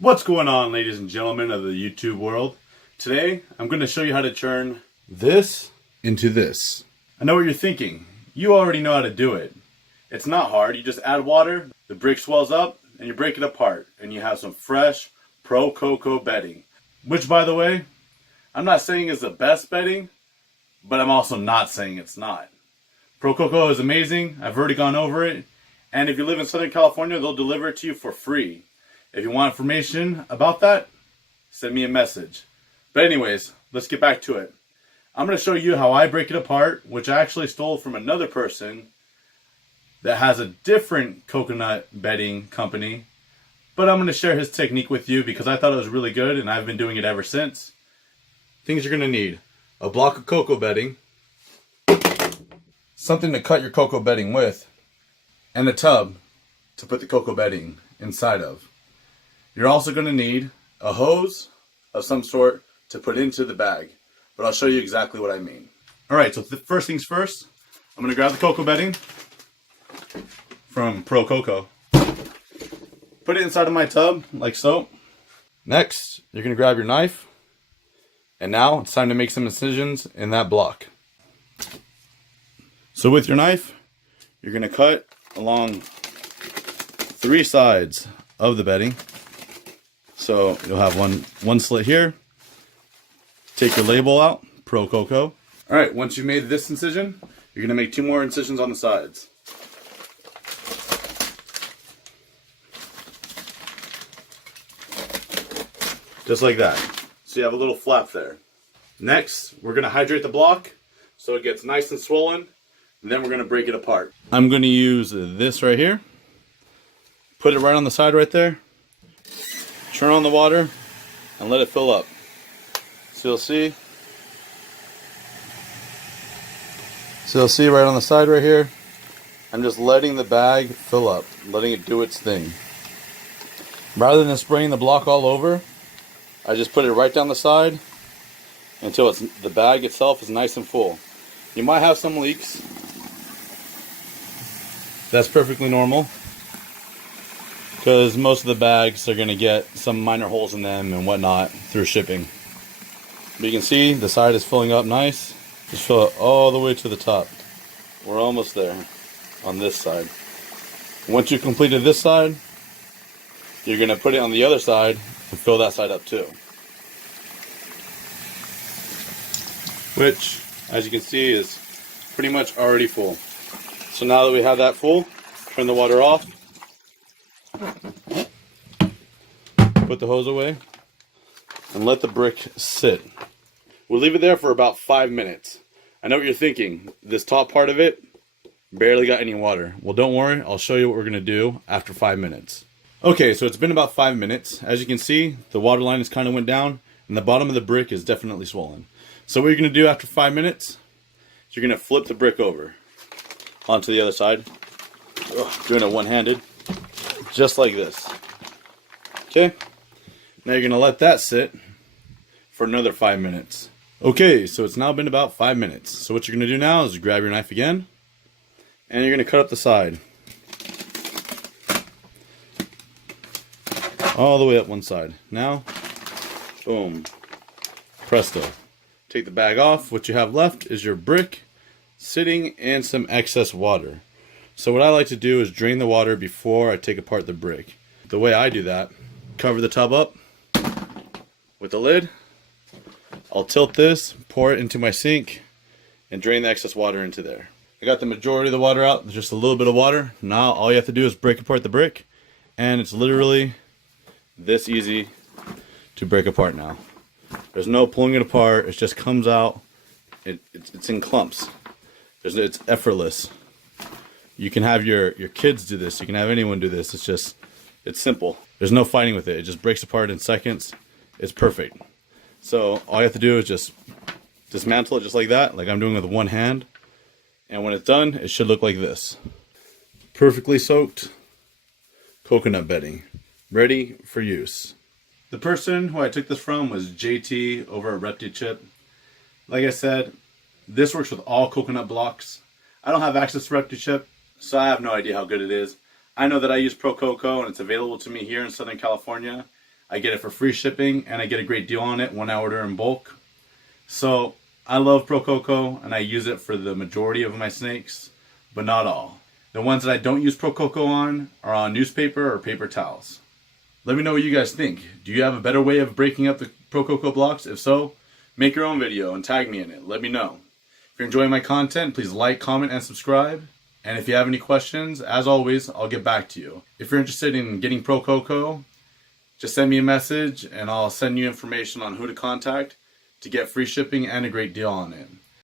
What's going on, ladies and gentlemen of the YouTube world? Today, I'm going to show you how to turn this into this. I know what you're thinking. You already know how to do it. It's not hard. You just add water, the brick swells up, and you break it apart. And you have some fresh Pro Coco bedding. Which, by the way, I'm not saying is the best bedding, but I'm also not saying it's not. Pro Coco is amazing. I've already gone over it. And if you live in Southern California, they'll deliver it to you for free. If you want information about that, send me a message. But anyways, let's get back to it. I'm going to show you how I break it apart, which I actually stole from another person that has a different coconut bedding company. But I'm going to share his technique with you because I thought it was really good and I've been doing it ever since. Things you're going to need: a block of cocoa bedding, something to cut your cocoa bedding with, and a tub to put the cocoa bedding inside of. You're also going to need a hose of some sort to put into the bag, but I'll show you exactly what I mean. Alright, so first things first, I'm going to grab the cocoa bedding from Pro Coco, put it inside of my tub like so. Next, you're going to grab your knife, and now it's time to make some incisions in that block. So with your knife, you're going to cut along 3 sides of the bedding. So you'll have one slit here. Take your label out, Pro Coco. Alright, once you've made this incision, you're going to make 2 more incisions on the sides. Just like that. So you have a little flap there. Next, we're going to hydrate the block so it gets nice and swollen. And then we're going to break it apart. I'm going to use this right here. Put it right on the side right there. Turn on the water and let it fill up. So you'll see right on the side right here, I'm just letting the bag fill up, letting it do its thing. Rather than spraying the block all over, I just put it right down the side until the bag itself is nice and full. You might have some leaks. That's perfectly normal, because most of the bags are going to get some minor holes in them and whatnot through shipping. But you can see the side is filling up nice. Just fill it all the way to the top. We're almost there on this side. Once you've completed this side, you're going to put it on the other side and fill that side up too. Which, as you can see, is pretty much already full. So now that we have that full, turn the water off. Put the hose away and let the brick sit. We'll leave it there for about 5 minutes. I know what you're thinking. This top part of it barely got any water. Well, don't worry. I'll show you what we're going to do after 5 minutes. Okay, so it's been about 5 minutes. As you can see, the water line has kind of went down and the bottom of the brick is definitely swollen. So what you're going to do after 5 minutes is you're going to flip the brick over onto the other side. Doing it one-handed. Just like this. Okay, now you're going to let that sit for another 5 minutes. Okay, so it's now been about 5 minutes. So what you're going to do now is grab your knife again, and you're going to cut up the side. All the way up one side. Now, boom, presto. Take the bag off. What you have left is your brick sitting in some excess water. So what I like to do is drain the water before I take apart the brick. The way I do that, cover the tub up with the lid. I'll tilt this, pour it into my sink, and drain the excess water into there. I got the majority of the water out. There's just a little bit of water. Now all you have to do is break apart the brick, and it's literally this easy to break apart now. There's no pulling it apart. It just comes out. It's in clumps. It's effortless. You can have your kids do this. You can have anyone do this. It's simple. There's no fighting with it. It just breaks apart in seconds. It's perfect. So all you have to do is just dismantle it just like that, like I'm doing with one hand. And when it's done, it should look like this. Perfectly soaked coconut bedding, ready for use. The person who I took this from was JT over at Reptiles. Like I said, this works with all coconut blocks. I don't have access to Reptiles, so I have no idea how good it is. I know that I use Pro Coco and it's available to me here in Southern California. I get it for free shipping, and I get a great deal on it when I order in bulk. So I love Pro Coco, and I use it for the majority of my snakes, but not all. The ones that I don't use Pro Coco on are on newspaper or paper towels. Let me know what you guys think. Do you have a better way of breaking up the Pro Coco blocks? If so, make your own video and tag me in it. Let me know. If you're enjoying my content, please like, comment, and subscribe. And if you have any questions, as always, I'll get back to you. If you're interested in getting Pro Coco, just send me a message and I'll send you information on who to contact to get free shipping and a great deal on it.